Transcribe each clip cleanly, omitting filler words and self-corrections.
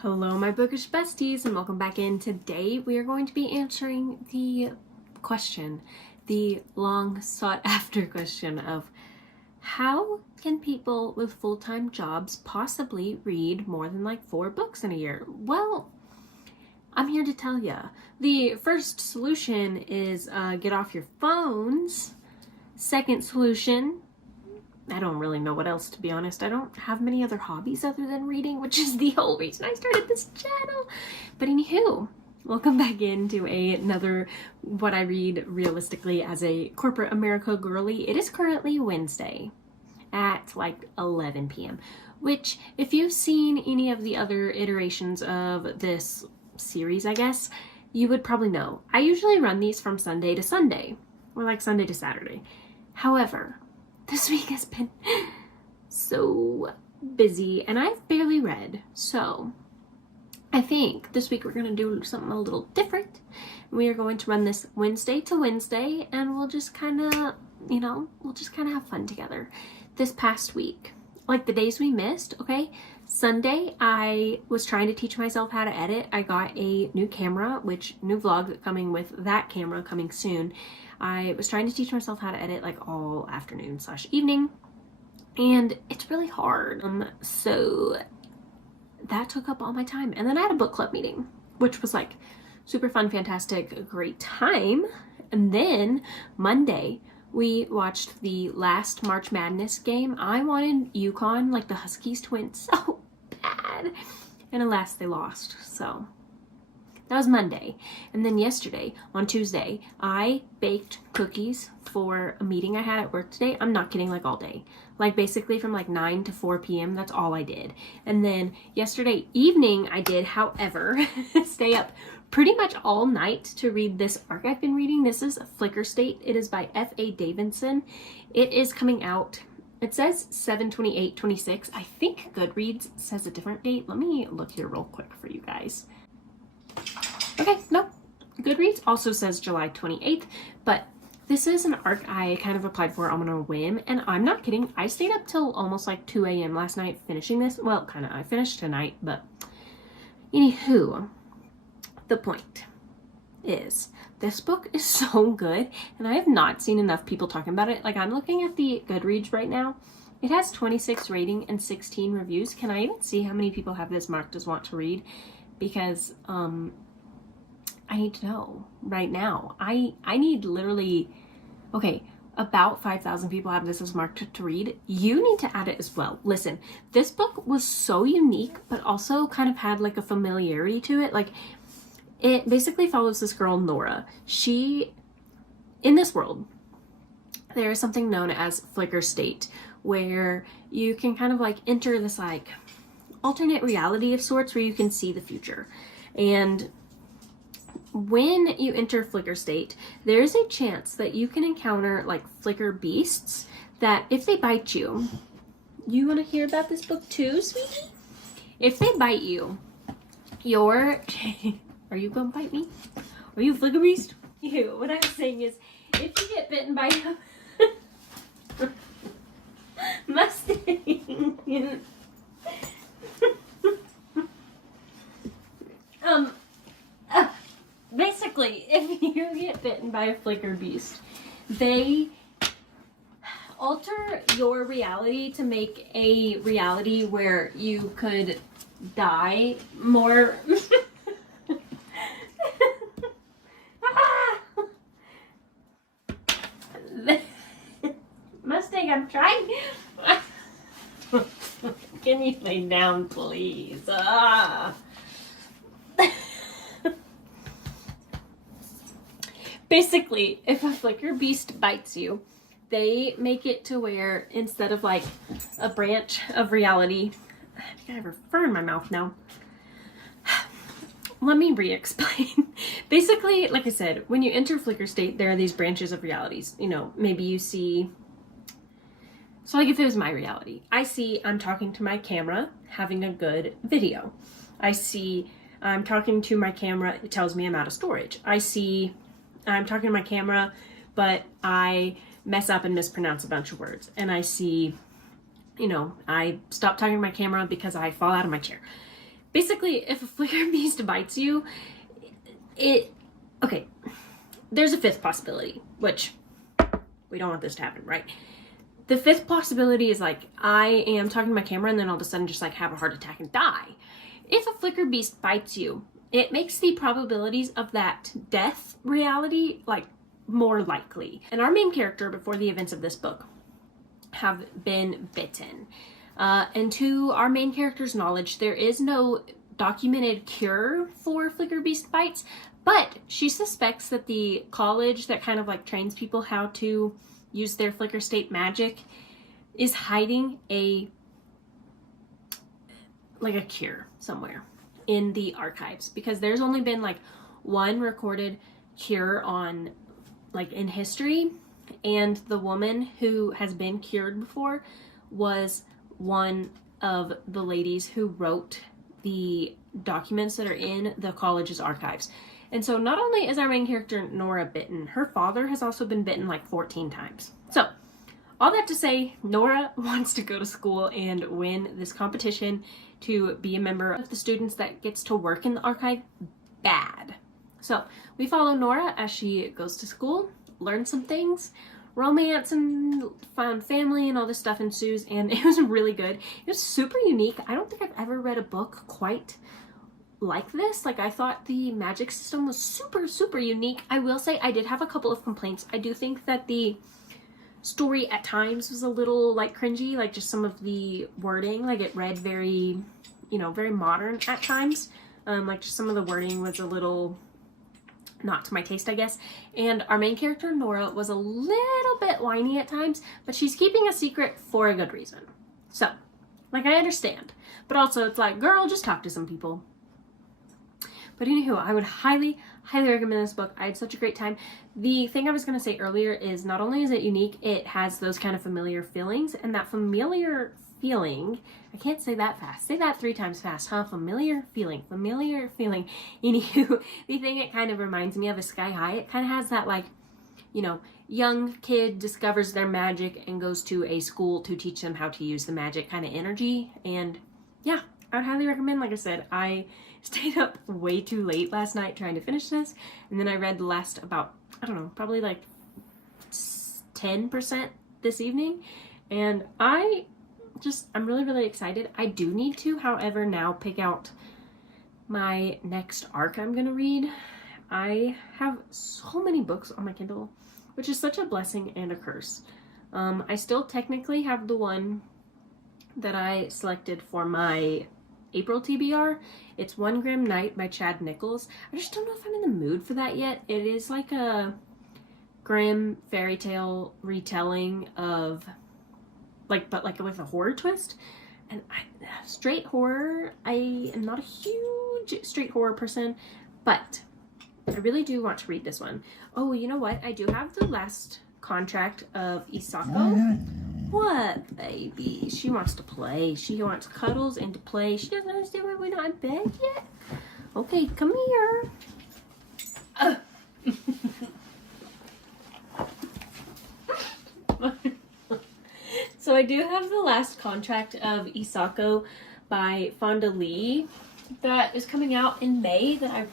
Hello my bookish besties and welcome back in. Today we are going to be answering the question, the long sought after question of how can people with full-time jobs possibly read more than like 4 books in a year? Well, I'm here to tell ya. The first solution is get off your phones. Second solution, I don't really know what else, to be honest. I don't have many other hobbies other than reading, which is the whole reason I started this channel. But anywho, welcome back into another what I read realistically as a corporate America girly. It is currently Wednesday at like 11 p.m. which, if you've seen any of the other iterations of this series, I guess, you would probably know. I usually run these from Sunday to Sunday, or like Sunday to Saturday. However, this week has been so busy and I've barely read, so I think this week we're going to do something a little different. We are going to run this Wednesday to Wednesday and we'll just kind of, have fun together. This past week, like the days we missed, okay? Sunday, I was trying to teach myself how to edit. I got a new camera, new vlog coming with that camera coming soon. I was trying to teach myself how to edit like all afternoon / evening, and it's really hard. So that took up all my time. And then I had a book club meeting, which was like super fun, fantastic, great time. And then Monday, we watched the last March Madness game. I wanted UConn, like the Huskies to win so bad. And alas, they lost. So that was Monday. And then yesterday, on Tuesday, I baked cookies for a meeting I had at work today. I'm not kidding, like all day. Like basically from like 9 to 4 p.m. That's all I did. And then yesterday evening I did, however, stay up pretty much all night to read this arc I've been reading. This is Flickerstate. It is by F.A. Davidson. It is coming out, it says 7/28/26. I think Goodreads says a different date. Let me look here real quick for you guys. Okay, no, Goodreads also says July 28th, but this is an arc I kind of applied for on a whim, and I'm not kidding. I stayed up till almost like 2 a.m. last night finishing this. Well, kind of, I finished tonight, but anywho, the point is this book is so good, and I have not seen enough people talking about it. Like, I'm looking at the Goodreads right now. It has 26 rating and 16 reviews. Can I even see how many people have this marked as want to read? Because I need to know right now. I need literally, okay, about 5,000 people have this as marked to read. You need to add it as well. Listen, this book was so unique, but also kind of had like a familiarity to it. Like, it basically follows this girl, Nora. In this world, there is something known as flickerstate, where you can kind of like enter this like alternate reality of sorts where you can see the future. And when you enter flickerstate, there is a chance that you can encounter like flicker beasts that if they bite you, you want to hear about this book too, sweetie? If they bite you, are you gonna bite me? Are you a flicker beast? What I'm saying is, if you get bitten by a Mustang, basically, if you get bitten by a flicker beast, they alter your reality to make a reality where you could die more. Mustang, I'm trying. Can you lay down, please? Basically, if a flicker beast bites you, they make it to where instead of like a branch of reality, I think I have a fur in my mouth now. Let me re-explain. Basically, like I said, when you enter flickerstate, there are these branches of realities. You know, maybe you see, so like if it was my reality, I see I'm talking to my camera, having a good video. I see I'm talking to my camera, it tells me I'm out of storage. I see I'm talking to my camera, but I mess up and mispronounce a bunch of words. And I see, I stop talking to my camera because I fall out of my chair. basically, if a flicker beast bites you, okay, there's a fifth possibility, which we don't want this to happen, right? The fifth possibility is like, I am talking to my camera and then all of a sudden just like have a heart attack and die. If a flicker beast bites you, it makes the probabilities of that death reality like more likely. And our main character, before the events of this book, have been bitten. And to our main character's knowledge, there is no documented cure for flicker beast bites, but she suspects that the college that kind of like trains people how to use their flicker state magic is hiding a cure somewhere in the archives, because there's only been like one recorded cure on like in history, and the woman who has been cured before was one of the ladies who wrote the documents that are in the college's archives. And so not only is our main character Nora bitten, her father has also been bitten like 14 times. So all that to say, Nora wants to go to school and win this competition to be a member of the students that gets to work in the archive bad. So we follow Nora as she goes to school, learns some things, romance and found family and all this stuff ensues, and it was really good. It was super unique. I don't think I've ever read a book quite like this. Like, I thought the magic system was super, super unique. I will say I did have a couple of complaints. I do think that the story at times was a little like cringy, like just some of the wording, like it read very, you know, very modern at times. Like just some of the wording was a little not to my taste, I guess. And our main character, Nora, was a little bit whiny at times, but she's keeping a secret for a good reason. So, like, I understand. But also, it's like, girl, just talk to some people. But anywho, I would highly, highly recommend this book. I had such a great time. The thing I was going to say earlier is not only is it unique, it has those kind of familiar feelings, and that familiar feeling, I can't say that fast. Say that 3 times fast, huh? Familiar feeling, familiar feeling. Anywho, the thing it kind of reminds me of is Sky High. It kind of has that, like, you know, young kid discovers their magic and goes to a school to teach them how to use the magic kind of energy. And yeah, I would highly recommend. Like I said, I stayed up way too late last night trying to finish this, and then I read the last about, I don't know, probably like 10% this evening, and I'm really, really excited. I do need to, however, now pick out my next arc I'm gonna read. I have so many books on my Kindle, which is such a blessing and a curse. I still technically have the one that I selected for my April TBR. It's One Grimm Night by Chad Nichols. I just don't know if I'm in the mood for that yet. It is like a Grimm fairy tale retelling of, like, but like with a horror twist. And straight horror, I am not a huge straight horror person, but I really do want to read this one. Oh, you know what? I do have the last contract of Isako. What, baby? She wants to play. She wants cuddles and to play. She doesn't understand why we're not in bed yet. Okay, come here. So I do have the last contract of Isako by Fonda Lee that is coming out in May that I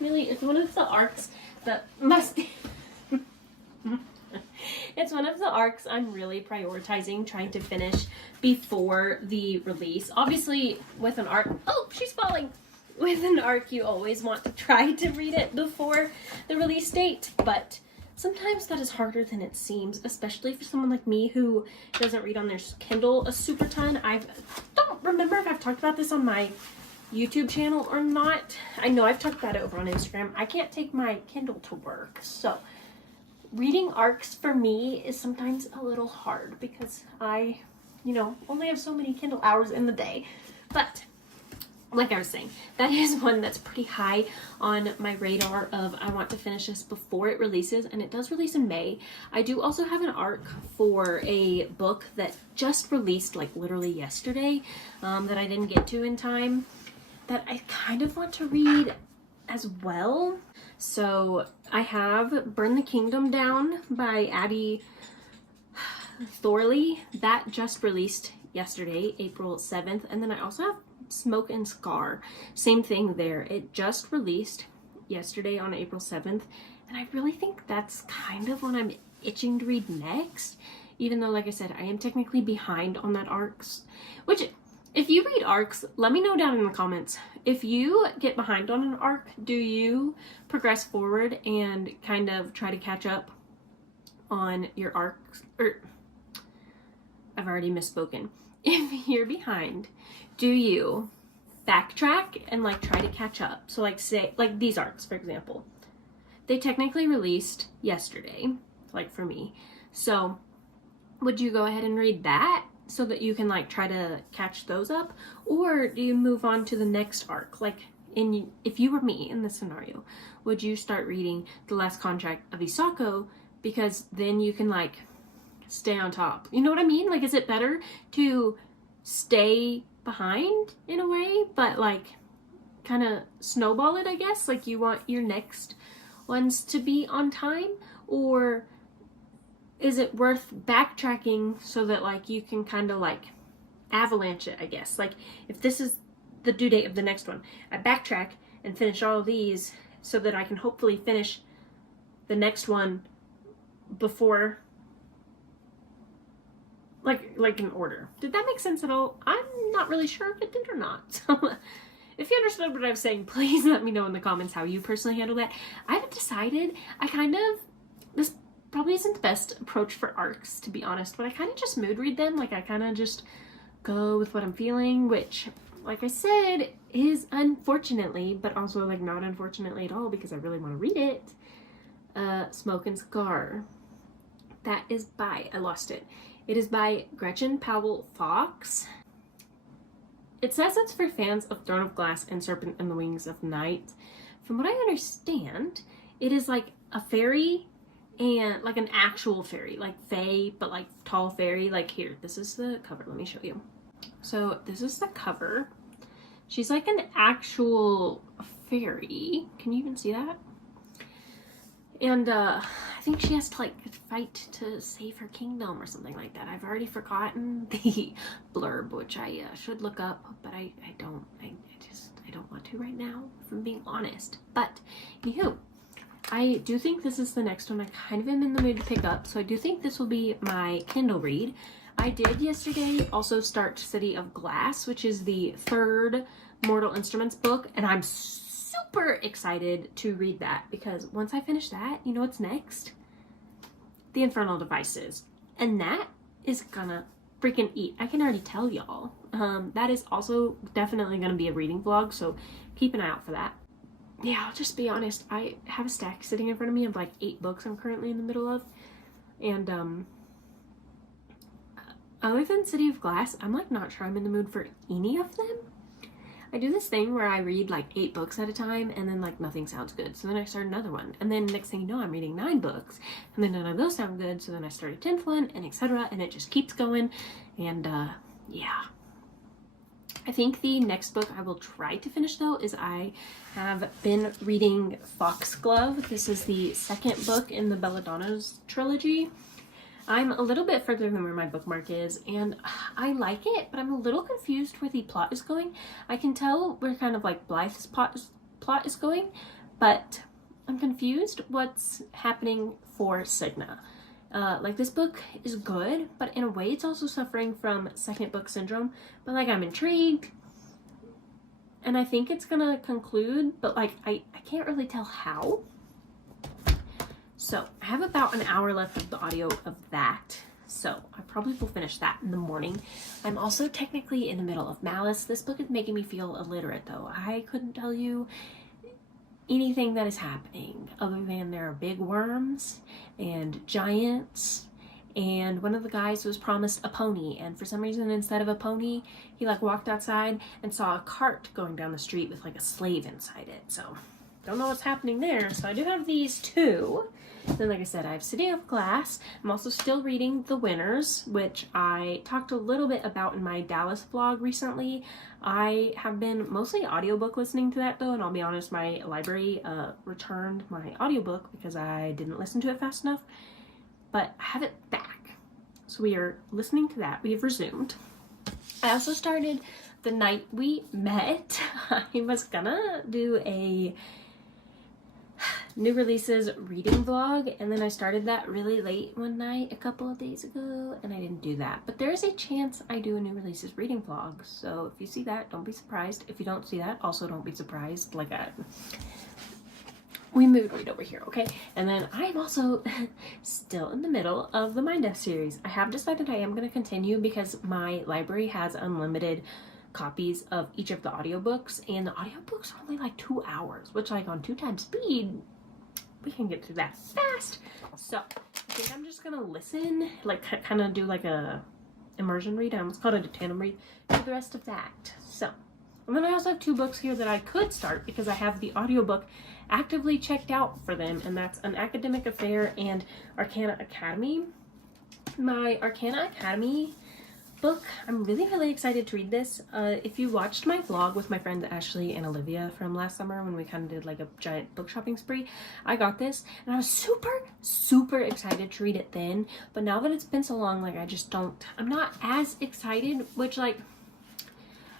really, it's one of the arcs that must it's one of the arcs I'm really prioritizing trying to finish before the release. Obviously, with an arc, oh, she's falling. With an arc, you always want to try to read it before the release date, but sometimes that is harder than it seems, especially for someone like me who doesn't read on their Kindle a super ton. I don't remember if I've talked about this on my YouTube channel or not. I know I've talked about it over on Instagram. I can't take my Kindle to work, so reading arcs for me is sometimes a little hard because I, you know, only have so many Kindle hours in the day. But like I was saying, that is one that's pretty high on my radar of I want to finish this before it releases, and it does release in May. I do also have an arc for a book that just released like literally yesterday that I didn't get to in time that I kind of want to read as well. So I have Burn the Kingdom Down by Addie Thorley. That just released yesterday, April 7th. And then I also have Smoke and Scar. Same thing there. It just released yesterday on April 7th, and I really think that's kind of what I'm itching to read next, even though, like I said, I am technically behind on that arcs, which, if you read arcs, let me know down in the comments. If you get behind on an arc, do you progress forward and kind of try to catch up on your arcs? Or, I've already misspoken. If you're behind, do you backtrack and like try to catch up? So like, say, like these arcs, for example, they technically released yesterday, like for me. So would you go ahead and read that so that you can like try to catch those up? Or do you move on to the next arc? Like if you were me in this scenario, would you start reading The Last Contract of Isako, because then you can like stay on top? You know what I mean? Like, is it better to stay behind in a way, but like kind of snowball it, I guess? Like, you want your next ones to be on time? Or is it worth backtracking so that like you can kind of like avalanche it, I guess? Like, if this is the due date of the next one, I backtrack and finish all of these so that I can hopefully finish the next one before, like in order. Did that make sense at all? I'm not really sure if it did or not. So if you understood what I was saying, please let me know in the comments how you personally handle that. I haven't decided. This probably isn't the best approach for arcs, to be honest, but I kind of just mood read them. Like, I kind of just go with what I'm feeling, which, like I said, is unfortunately, but also like not unfortunately at all, because I really want to read it, Smoke and Scar. That is by, I lost it. It is by Gretchen Powell Fox. It says it's for fans of Throne of Glass and Serpent and the Wings of Night. From what I understand, it is like a fairy, and like an actual fairy, like fae, but like tall fairy. Like, here, this is the cover. Let me show you. So this is the cover. She's like an actual fairy. Can you even see that? And I think she has to like fight to save her kingdom or something like that. I've already forgotten the blurb, which I should look up, but I don't want to right now, if I'm being honest. But anywho, I do think this is the next one I kind of am in the mood to pick up, so I do think this will be my Kindle read. I did yesterday also start City of Glass, which is the third Mortal Instruments book, and I'm super excited to read that, because once I finish that, you know what's next? The Infernal Devices. And that is gonna freaking eat. I can already tell y'all. That is also definitely gonna be a reading vlog, so keep an eye out for that. Yeah, I'll just be honest, I have a stack sitting in front of me of like 8 books I'm currently in the middle of, and other than City of Glass, I'm like not sure I'm in the mood for any of them. I do this thing where I read like 8 books at a time, and then like nothing sounds good, so then I start another one, and then next thing you know, I'm reading 9 books, and then none of those sound good, so then I start a 10th one, and etc., and it just keeps going. And yeah, I think the next book I will try to finish, though, is I have been reading Foxglove. This is the second book in the Belladonna's trilogy. I'm a little bit further than where my bookmark is, and I like it, but I'm a little confused where the plot is going. I can tell where kind of like Blythe's plot is going, but I'm confused what's happening for Signa. Like, this book is good, but in a way it's also suffering from second book syndrome, but like I'm intrigued, and I think it's gonna conclude, but like I can't really tell how. So I have about an hour left of the audio of that, so I probably will finish that in the morning. I'm also technically in the middle of Malice. This book is making me feel illiterate, though. I couldn't tell you anything that is happening other than there are big worms and giants, and one of the guys was promised a pony, and for some reason, instead of a pony, he like walked outside and saw a cart going down the street with like a slave inside it. So don't know what's happening there. So I do have these 2. Then, like I said, I have City of Glass. I'm also still reading The Winners, which I talked a little bit about in my Dallas vlog recently. I have been mostly audiobook listening to that, though, and I'll be honest, my library returned my audiobook because I didn't listen to it fast enough, but I have it back. So we are listening to that. We have resumed. I also started the night we met, I was gonna do a new releases reading vlog, and then I started that really late one night a couple of days ago, and I didn't do that. But there is a chance I do a new releases reading vlog, so if you see that, don't be surprised. If you don't see that, also don't be surprised. Like we mood read over here, okay? And then I'm also still in the middle of the mindf series. I have decided I am going to continue because my library has unlimited copies of each of the audiobooks, and the audiobooks are only like 2 hours, which, like, on 2 times speed, we can get through that fast. So I think I'm just gonna listen, like kind of do like a immersion read. I almost called it a tandem read for the rest of that. So, and then I also have 2 books here that I could start because I have the audiobook actively checked out for them, and that's An Academic Affair and Arcana Academy. My Arcana Academy book, I'm really excited to read this. If you watched my vlog with my friends Ashley and Olivia from last summer when we kind of did like a giant book shopping spree, I got this and I was super excited to read it then. But now that it's been so long, like I'm not as excited, which, like,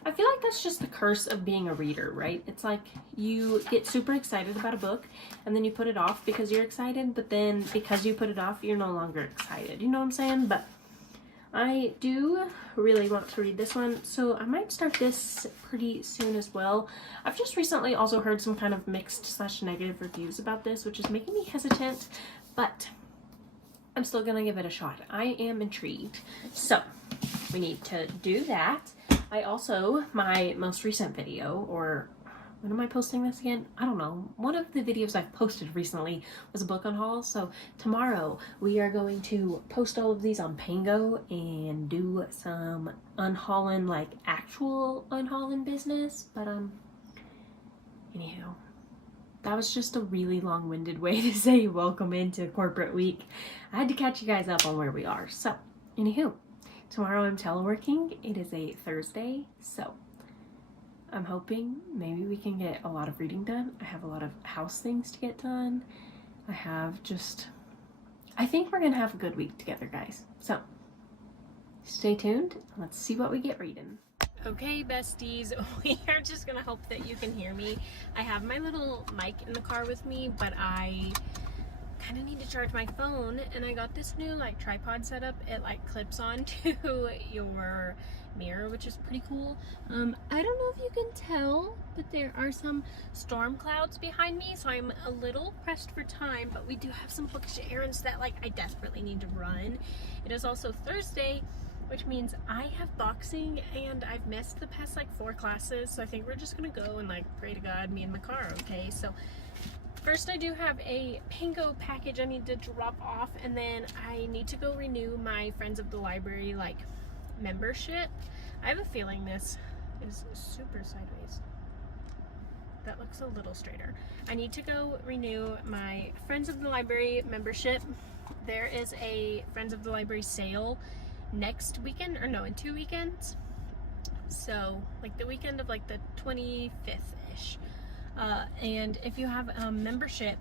I feel like that's just the curse of being a reader, right? It's like you get super excited about a book and then you put it off because you're excited, but then because you put it off, you're no longer excited. You know what I'm saying? But I do really want to read this one, so I might start this pretty soon as well. I've just recently also heard some kind of mixed / negative reviews about this, which is making me hesitant, but I'm still gonna give it a shot. I am intrigued. So we need to do that. I also, my most recent video, or when am I posting this again? I don't know. One of the videos I've posted recently was a book unhaul. So tomorrow we are going to post all of these on Pango and do some unhauling, like actual unhauling business. But anyhow, that was just a really long-winded way to say welcome into corporate week. I had to catch you guys up on where we are. So anywho, tomorrow I'm teleworking. It is a Thursday, so I'm hoping maybe we can get a lot of reading done. I have a lot of house things to get done. I think we're gonna have a good week together, guys. So stay tuned. Let's see what we get reading. Okay, besties, we are just gonna hope that you can hear me. I have my little mic in the car with me, but I kind of need to charge my phone, and I got this new like tripod setup. It like clips onto your mirror, which is pretty cool. I don't know if you can tell, but there are some storm clouds behind me, so I'm a little pressed for time, but we do have some bookish errands that, like, I desperately need to run. It is also Thursday, which means I have boxing, and I've missed the past like 4 classes, so I think we're just gonna go and like pray to God me and my car, okay? So first, I do have a Pango package I need to drop off, and then I need to go renew my Friends of the Library like membership. I have a feeling this is super sideways. That looks a little straighter. I need to go renew my Friends of the Library membership. There is a Friends of the Library sale next weekend, or no, in 2 weekends. So like the weekend of like the 25th-ish. And if you have a membership,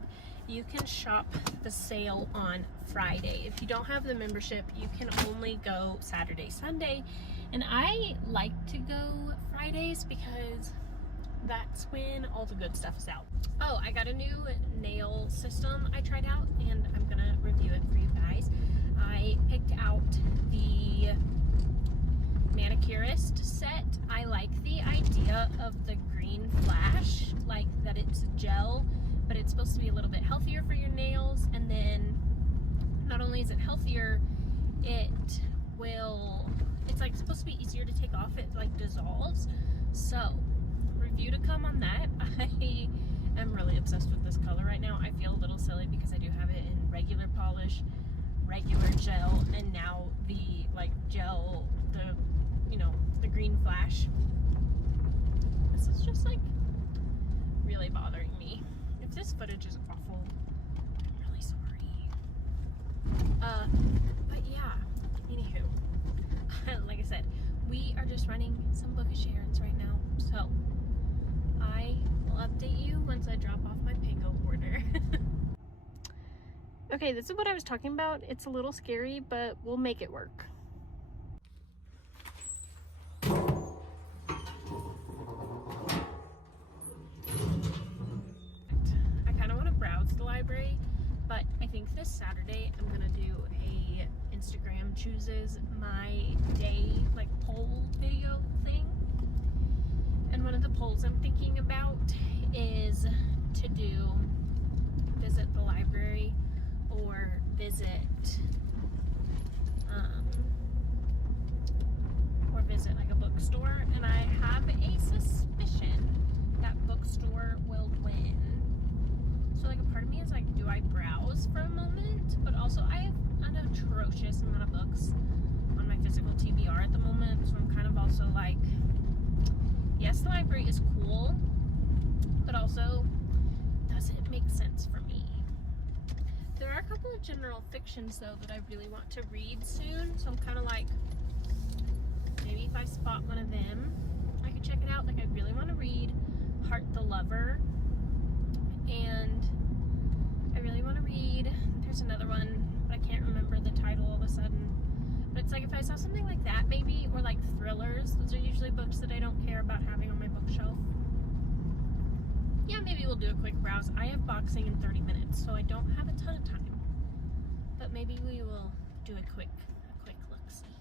you can shop the sale on Friday. If you don't have the membership, you can only go Saturday, Sunday. And I like to go Fridays because that's when all the good stuff is out. Oh, I got a new nail system I tried out, and I'm gonna review it for you guys. I picked out the manicurist set. I like the idea of the green flash, like that it's gel, but it's supposed to be a little bit healthier for your nails. And then not only is it healthier, it's like supposed to be easier to take off. It like dissolves. So review to come on that. I am really obsessed with this color right now. I feel a little silly because I do have it in regular polish, regular gel, and now the like gel, the green flash. This is just like really bothering me. If this footage is awful, I'm really sorry. But yeah, anywho, like I said, we are just running some bookish errands right now, so I will update you once I drop off my Pango order. Okay, this is what I was talking about. It's a little scary, but we'll make it work. Saturday, I'm gonna do a Instagram chooses my day like poll video thing. And one of the polls I'm thinking about is to do visit the library or visit like a bookstore, and I have a suspicion that bookstore will win. So like a part of me is like, do I browse for a moment? But also I have an atrocious amount of books on my physical TBR at the moment, so I'm kind of also like, yes, the library is cool, but also does it make sense for me? There are a couple of general fictions though that I really want to read soon, so I'm kind of like, maybe if I spot one of them, I could check it out. Like I really want to read Heart the Lover, and I really want to read, there's another one, but I can't remember the title all of a sudden. But it's like if I saw something like that maybe, or like thrillers, those are usually books that I don't care about having on my bookshelf. Yeah, maybe we'll do a quick browse. I have boxing in 30 minutes, so I don't have a ton of time. But maybe we will do a quick look-see.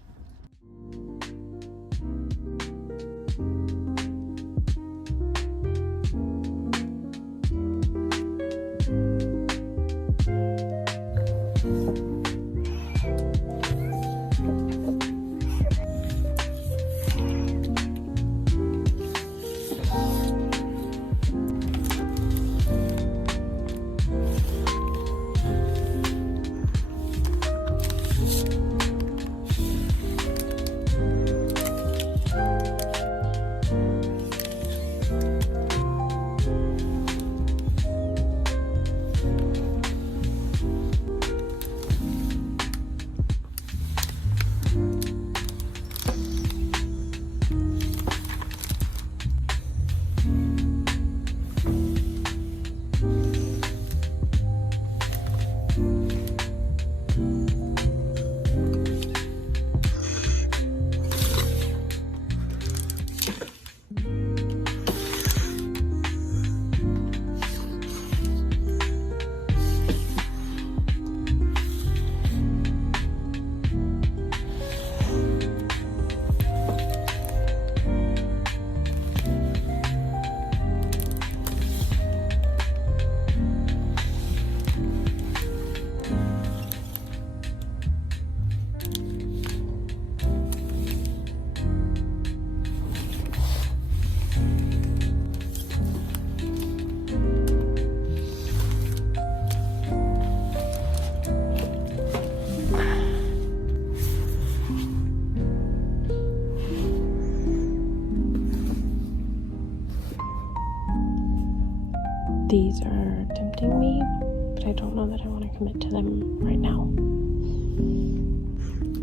These are tempting me, but I don't know that I want to commit to them right now.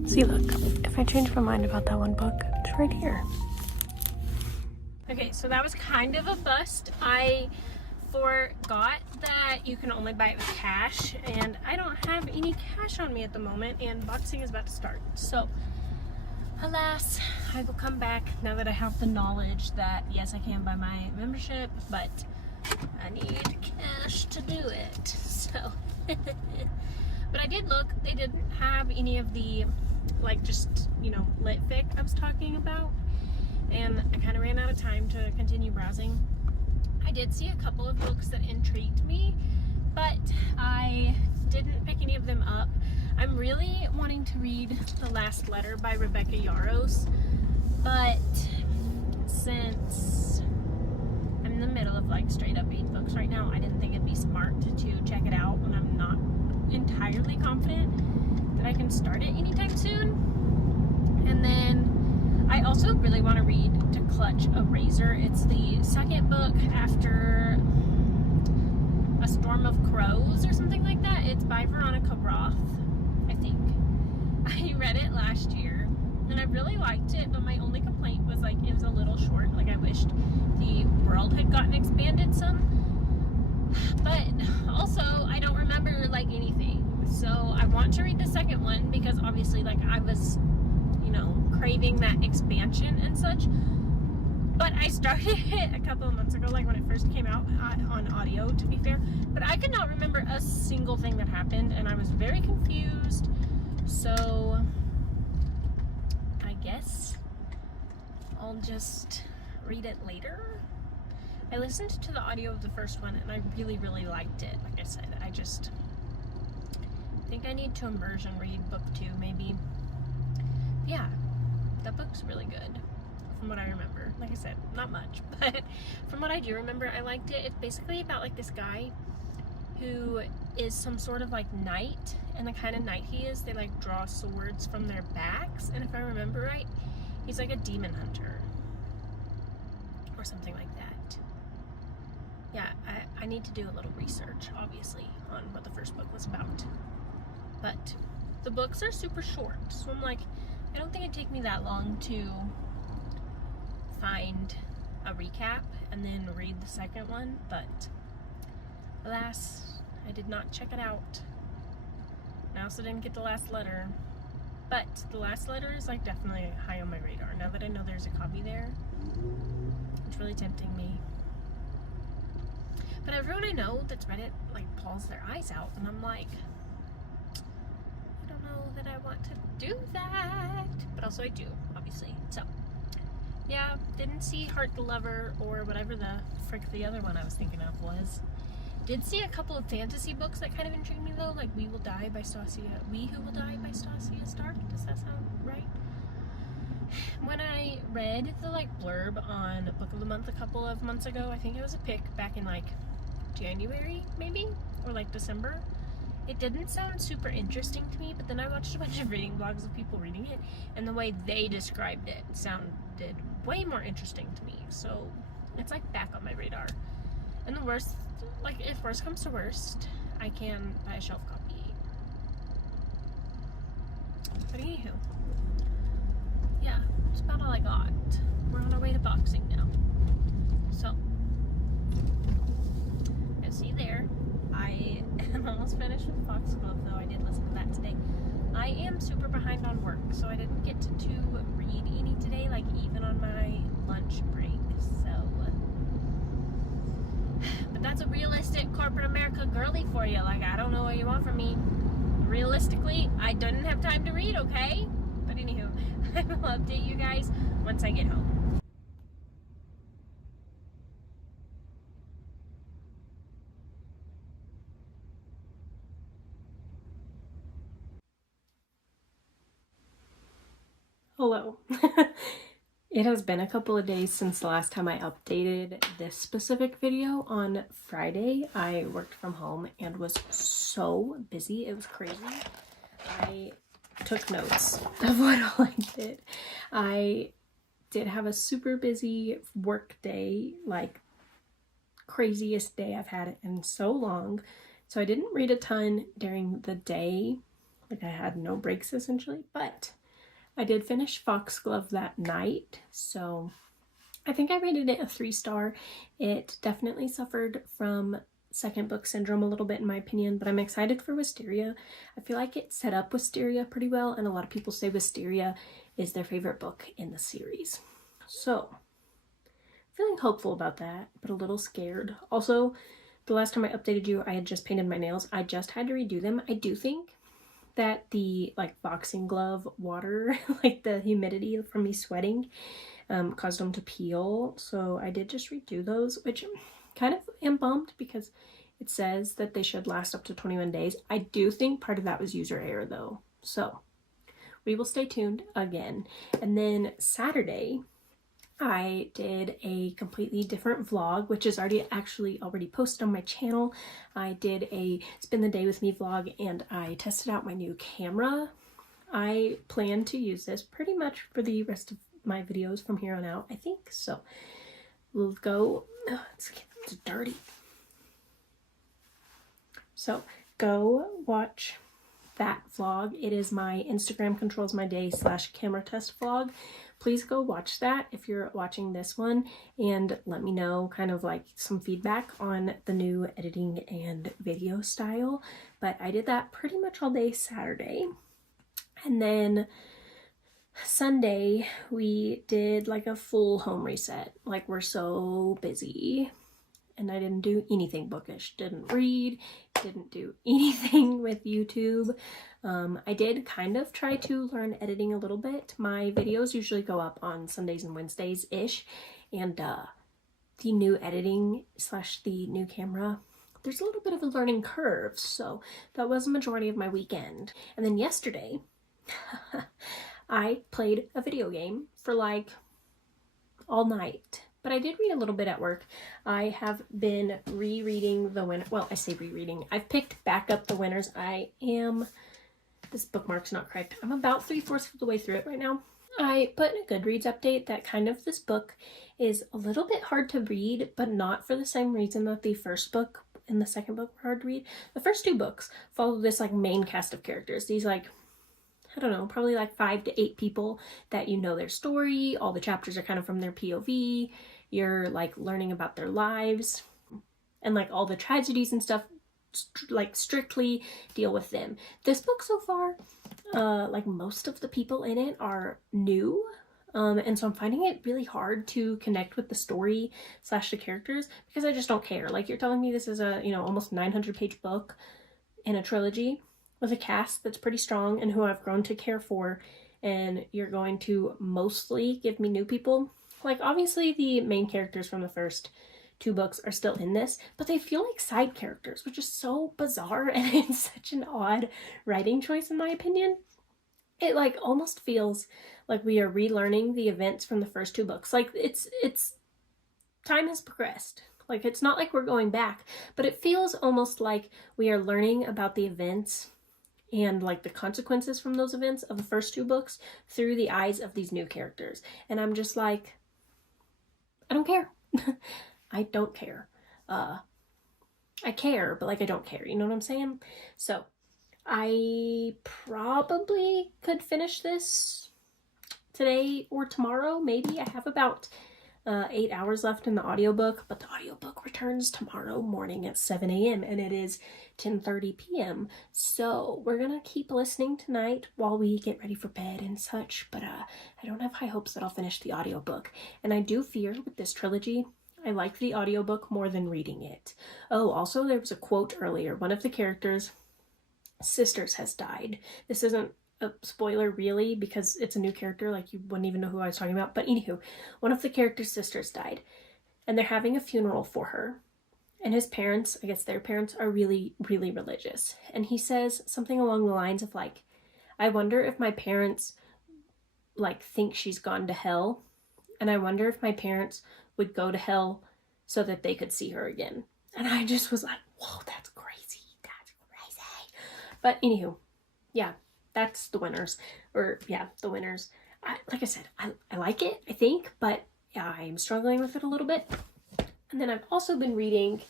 See, look, if I change my mind about that one book, it's right here. Okay, so that was kind of a bust. I forgot that you can only buy it with cash, and I don't have any cash on me at the moment, and boxing is about to start. So, alas, I will come back now that I have the knowledge that, yes, I can buy my membership, but I need cash to do it. So, but I did look, they didn't have any of the, like, just, you know, lit fic I was talking about, and I kind of ran out of time to continue browsing. I did see a couple of books that intrigued me, but I didn't pick any of them up. I'm really wanting to read The Last Letter by Rebecca Yarros, but since I'm in the middle of like straight up 8 books right now, I didn't think it'd be smart to check it out when I'm not entirely confident that I can start it anytime soon. And then I also really want to read To Clutch a Razor. It's the second book after A Storm of Crows or something like that. It's by Veronica Roth, I think. I read it last year and I really liked it, but my only complaint was like it was a little short. Like I wished the world had gotten expanded some. But also I don't remember like anything. So I want to read the second one because obviously like I was, you know, craving that expansion and such. But I started it a couple of months ago, like when it first came out on audio, to be fair. But I could not remember a single thing that happened, and I was very confused. So I guess I'll just read it later. I listened to the audio of the first one, and I really, really liked it. Like I said, I just think I need to immersion read book 2, maybe. Yeah, that book's really good. From what I remember. Like I said, not much, but from what I do remember, I liked it. It's basically about like this guy who is some sort of like knight, and the kind of knight he is, they like draw swords from their backs, and if I remember right, he's like a demon hunter or something like that. Yeah, I need to do a little research, obviously, on what the first book was about, but the books are super short, so I'm like, I don't think it'd take me that long to find a recap and then read the second one, but alas, I did not check it out. I also didn't get the last letter, but the last letter is like definitely high on my radar. Now that I know there's a copy there, it's really tempting me. But everyone I know that's read it like pulls their eyes out, and I'm like, I don't know that I want to do that, but also I do, obviously. So yeah, didn't see Heart the Lover or whatever the frick the other one I was thinking of was. Did see a couple of fantasy books that kind of intrigued me though, like We Who Will Die by Stasia Stark. Does that sound right? When I read the like blurb on Book of the Month a couple of months ago, I think it was a pick back in like January maybe, or like December, it didn't sound super interesting to me, but then I watched a bunch of reading vlogs of people reading it, and the way they described it sounded way more interesting to me, so it's like back on my radar. And the worst, like if worst comes to worst, I can buy a shelf copy. But anywho, yeah, that's about all I got. We're on our way to boxing now. So, as see there, I am almost finished with Foxglove, though I did listen to that today. I am super behind on work, so I didn't get to read any today, like even on my lunch break, so. But that's a realistic corporate America girly for you. Like, I don't know what you want from me. Realistically, I didn't have time to read, okay? But anywho, I will update you guys once I get home. Hello. It has been a couple of days since the last time I updated this specific video. On Friday, I worked from home and was so busy. It was crazy. I took notes of what all I did. I did have a super busy work day, like craziest day I've had in so long. So I didn't read a ton during the day. Like I had no breaks essentially, but I did finish Foxglove that night, so I think I rated it a 3-star. It definitely suffered from second book syndrome a little bit in my opinion, but I'm excited for Wisteria. I feel like it set up Wisteria pretty well, and a lot of people say Wisteria is their favorite book in the series. So, feeling hopeful about that, but a little scared. Also, the last time I updated you, I had just painted my nails. I just had to redo them. I do think that the like boxing glove water, like the humidity from me sweating, caused them to peel. So I did just redo those, which kind of am bummed because it says that they should last up to 21 days. I do think part of that was user error though. So we will stay tuned again. And then Saturday, I did a completely different vlog, which is already posted on my channel. I did a spend the day with me vlog, and I tested out my new camera. I plan to use this pretty much for the rest of my videos from here on out, I think. So we'll go, it's dirty. So go watch that vlog. It is my Instagram controls my day / camera test vlog. Please go watch that if you're watching this one, and let me know kind of like some feedback on the new editing and video style. But I did that pretty much all day Saturday. And then Sunday we did like a full home reset. Like, we're so busy, and I didn't do anything bookish. Didn't read, didn't do anything with YouTube. I did kind of try to learn editing a little bit. My videos usually go up on Sundays and Wednesdays-ish, and the new editing / the new camera, there's a little bit of a learning curve, so that was a majority of my weekend. And then yesterday, I played a video game for like all night. But I did read a little bit at work. I have been rereading the winner. Well, I say rereading. I've picked back up the winners. This bookmark's not correct. I'm about 3/4 of the way through it right now. I put in a Goodreads update that kind of this book is a little bit hard to read, but not for the same reason that the first book and the second book were hard to read. The first 2 books follow this like main cast of characters. These like, I don't know, probably like 5 to 8 people that you know their story. All the chapters are kind of from their POV. You're like learning about their lives, and like all the tragedies and stuff like strictly deal with them. This book so far, like most of the people in it are new. And so I'm finding it really hard to connect with the story / the characters because I just don't care. Like, you're telling me this is a, almost 900-page book in a trilogy with a cast that's pretty strong and who I've grown to care for, and you're going to mostly give me new people. Like, obviously the main characters from the first 2 books are still in this, but they feel like side characters, which is so bizarre, and it's such an odd writing choice in my opinion. It like almost feels like we are relearning the events from the first 2 books. Like, it's time has progressed. Like, it's not like we're going back, but it feels almost like we are learning about the events and like the consequences from those events of the first 2 books through the eyes of these new characters. And I'm just like, I don't care. I don't care. I care, but like I don't care. You know what I'm saying? So I probably could finish this today or tomorrow, maybe. I have about 8 hours left in the audiobook, but the audiobook returns tomorrow morning at 7 a.m. and it is 10:30 p.m. So we're gonna keep listening tonight while we get ready for bed and such, but I don't have high hopes that I'll finish the audiobook. And I do fear with this trilogy, I like the audiobook more than reading it. Oh, also there was a quote earlier. One of the characters' sisters has died. This isn't a spoiler really because it's a new character, like you wouldn't even know who I was talking about. But anywho, one of the character's sisters died and they're having a funeral for her. And his parents, I guess their parents, are really, really religious. And he says something along the lines of like, I wonder if my parents like think she's gone to hell. And I wonder if my parents would go to hell so that they could see her again. And I just was like, whoa, that's crazy. That's crazy. But anywho, yeah, that's the winners. Or yeah, the winners. Like I said, I like it, I think, but yeah, I'm struggling with it a little bit. And then I've also been reading,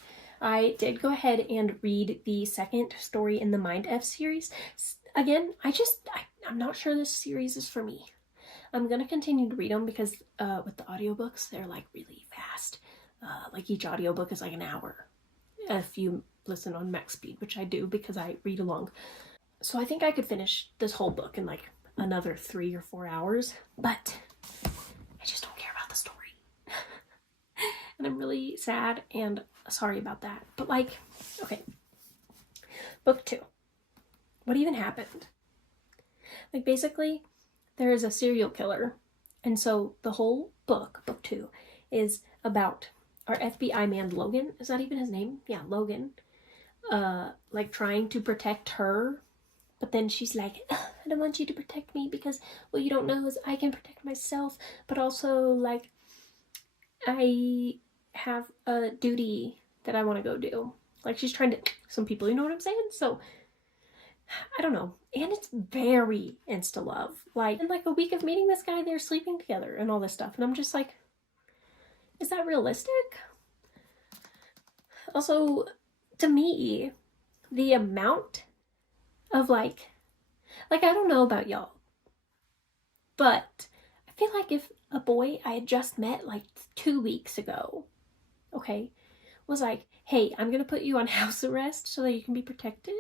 I did go ahead and read the second story in the mindf series. Again, I'm not sure this series is for me. I'm gonna continue to read them because with the audiobooks, they're like really fast. Like each audiobook is like an hour if you listen on max speed, which I do because I read along. So I think I could finish this whole book in like another 3 or 4 hours, but I just don't care about the story. And I'm really sad and sorry about that. But like, okay, book 2. What even happened? Like, basically, there is a serial killer. And so the whole book, book 2, is about our FBI man, Logan. Is that even his name? Yeah, Logan. Like trying to protect her. But then she's like, I don't want you to protect me because what you don't know is I can protect myself. But also, like, I have a duty that I want to go do. Like, she's trying to some people, you know what I'm saying? So I don't know. And it's very insta love. Like, in like a week of meeting this guy, they're sleeping together and all this stuff. And I'm just like, is that realistic? Also, to me, the amount of like I don't know about y'all, but I feel like if a boy I had just met like 2 weeks ago, okay, was like, hey, I'm gonna put you on house arrest so that you can be protected,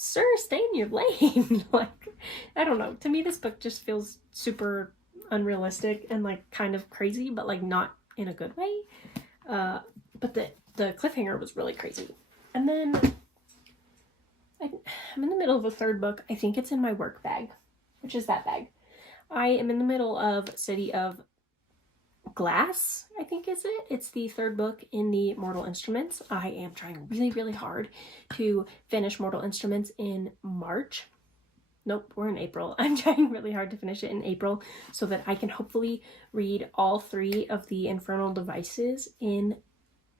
sir, stay in your lane. Like, I don't know. To me, this book just feels super unrealistic and like kind of crazy, but like not in a good way. But the cliffhanger was really crazy. And then I'm in the middle of a third book. I think it's in my work bag, which is that bag. I am in the middle of City of Glass, I think is it. It's the third book in the Mortal Instruments. I am trying really, really hard to finish Mortal Instruments in March. Nope, we're in April. I'm trying really hard to finish it in April so that I can hopefully read all 3 of the Infernal Devices in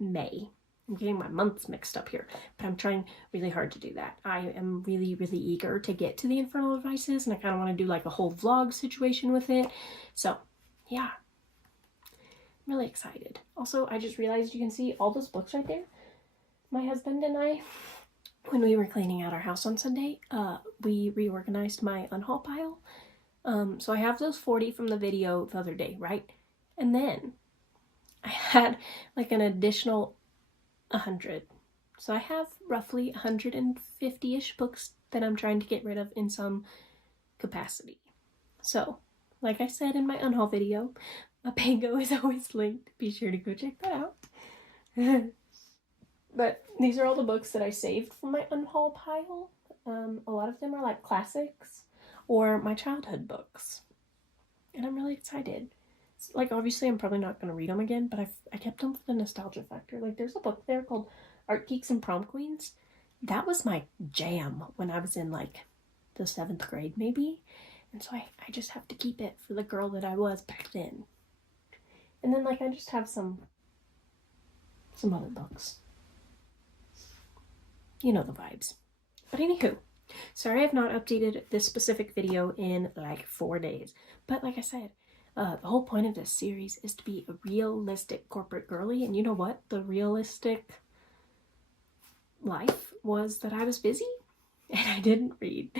May. I'm getting my months mixed up here, but I'm trying really hard to do that. I am really, really eager to get to the Infernal Devices, and I kind of want to do like a whole vlog situation with it. So, yeah. I'm really excited. Also, I just realized you can see all those books right there. My husband and I, when we were cleaning out our house on Sunday, we reorganized my unhaul pile. So I have those 40 from the video the other day, right? And then I had like an additional 100. So I have roughly 150-ish books that I'm trying to get rid of in some capacity. So, like I said in my unhaul video, a Pango is always linked. Be sure to go check that out. But these are all the books that I saved from my unhaul pile. A lot of them are like classics or my childhood books. And I'm really excited. Like, obviously I'm probably not going to read them again, but I kept them for the nostalgia factor. Like, there's a book there called Art Geeks and Prom Queens. That was my jam when I was in like the 7th grade maybe. And so I just have to keep it for the girl that I was back then. And then like I just have some other books. You know the vibes. But anywho, sorry I've not updated this specific video in like 4 days. But like I said, the whole point of this series is to be a realistic corporate girly, and you know what? The realistic life was that I was busy and I didn't read.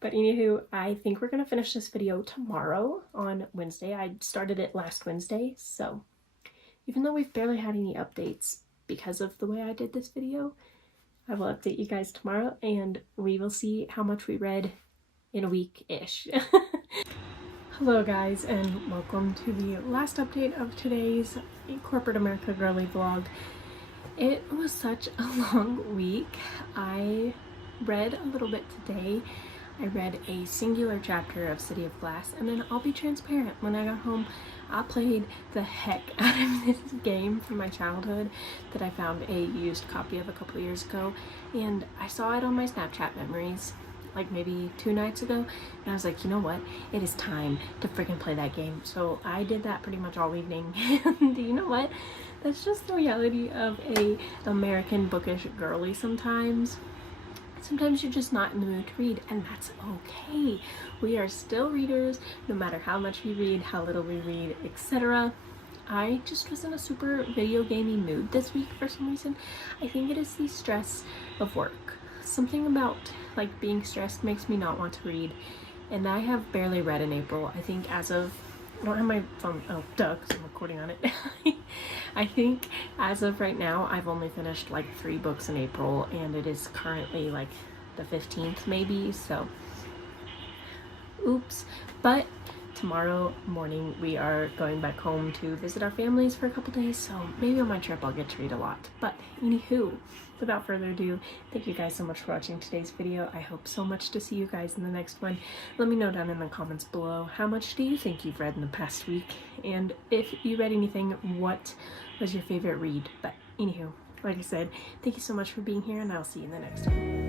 But anywho, I think we're gonna finish this video tomorrow on Wednesday. I started it last Wednesday, so even though we've barely had any updates because of the way I did this video, I will update you guys tomorrow and we will see how much we read in a week-ish. Hello guys, and welcome to the last update of today's Corporate America Girly vlog. It was such a long week. I read a little bit today. I read a singular chapter of City of Glass, and then I'll be transparent. When I got home, I played the heck out of this game from my childhood that I found a used copy of a couple years ago, and I saw it on my Snapchat memories like maybe 2 nights ago, and I was like, you know what, it is time to freaking play that game. So I did that pretty much all evening. And you know what, that's just the reality of a American bookish girly sometimes. Sometimes you're just not in the mood to read, and that's okay. We are still readers, no matter how much we read, how little we read, etc. I just was in a super video gaming mood this week for some reason. I think it is the stress of work. Something about like being stressed makes me not want to read, and I have barely read in April. I think as of, I don't have my phone, oh duh, because I'm recording on it. I think as of right now, I've only finished like 3 books in April, and it is currently like the 15th maybe, so oops. But tomorrow morning we are going back home to visit our families for a couple days, so maybe on my trip I'll get to read a lot. But anywho, without further ado, thank you guys so much for watching today's video. I hope so much to see you guys in the next one. Let me know down in the comments below, how much do you think you've read in the past week? And if you read anything, what was your favorite read? But anywho, like I said, thank you so much for being here, and I'll see you in the next one.